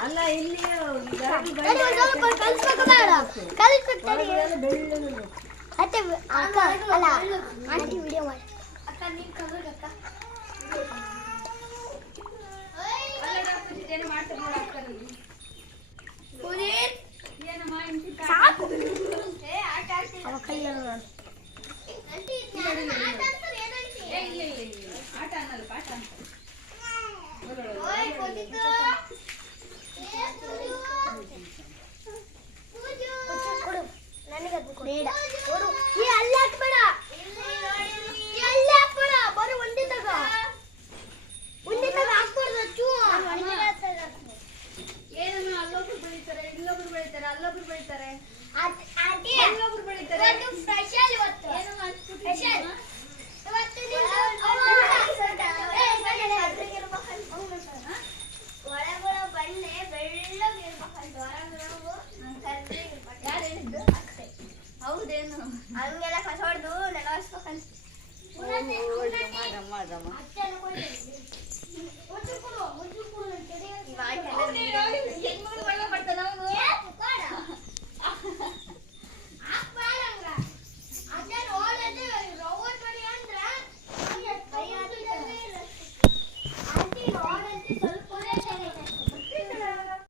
ಅಲ್ಲ ಇಲ್ಲಿ ಕಲಿಸ್ಬೇಕು ಬೇಡ ಕಲಿಸ್ಬೇಕು ಅತ್ತೆ ಅಕ್ಕ ಅಲ್ಲ ಆಂಟಿ ವಿಡಿಯೋ ಮಾಡಿ ಅಕ್ಕ ನೀನು ಕಲರ್ಗಕ್ಕ ಏನು ಮಾಡ್ತಾರೆ ನೋಡಿ ಅಕ್ಕನಲ್ಲಿ ಪುನೀತ್ ಏನು ಮಾಡಿ ಸಾಕು ಏ ಆಟ ಆಡ್ತೀನಿ ಅವ ಕೈ ಇಲ್ಲ ಆಟ ಅನ್ನಲ್ಲ ಪಾಠ ಅಂತ ಓಯ್ ಕೊಟ್ಟಿದ್ದು ಕೊಡು ನನಗೆ ಅದು ಬೇಡ ಕೊಡು ಈ ಅಲ್ಲಿ ಹಾಕ್ಬೇಡ ಈ ಅಲ್ಲಿ ಹಾಕ್ಬೇಡ ಬರೋ ಒಂದೇ ತಗ ಹಾಕ್ಬಾರ್ದು ಅಚ್ಚು ಏನನ್ನು ಅಲ್ಲೊಬ್ರು ಬೆಳಿತಾರೆ ಇಲ್ಲೊಬ್ರು ಬೆಳಿತಾರೆ ಅಲ್ಲೊಬ್ರು ಬೆಳಿತಾರೆ ಆಂಟಿ ಅಲ್ಲೊಬ್ರು ಬೆಳಿತಾರೆ ಇವತ್ತು ಸ್ಪೆಷಲ್ ಇವತ್ತು ಏನು ಸ್ಪೆಷಲ್ ಇವತ್ತು ಒಳಗೊಳ ಬಣ್ಣೆ ಬೆಳ್ಳಗಿರ್ಬೇಕಂತ ಹೊರಗಿರೋವು ಕರ್ರಿಗಿರ್ಬೇಕು ಯಾರು ಹೇಳಿದ್ದು ಹೌದೇನು ಹಂಗೆಲ್ಲ ಕಸ ಹೊಡೆದು ನೆಲವರ್ಸ್ಬೇಕಂತ ಮಾಡಮ್ಮ ಅತ್ತೆ ಅನ್ಕೊಳ್ಳಿ. ಒಂಚೂರು ಕೊಡು, ಒಂಚೂರು ಕೊಡು, ನಾನು ಕೆಳಗೆ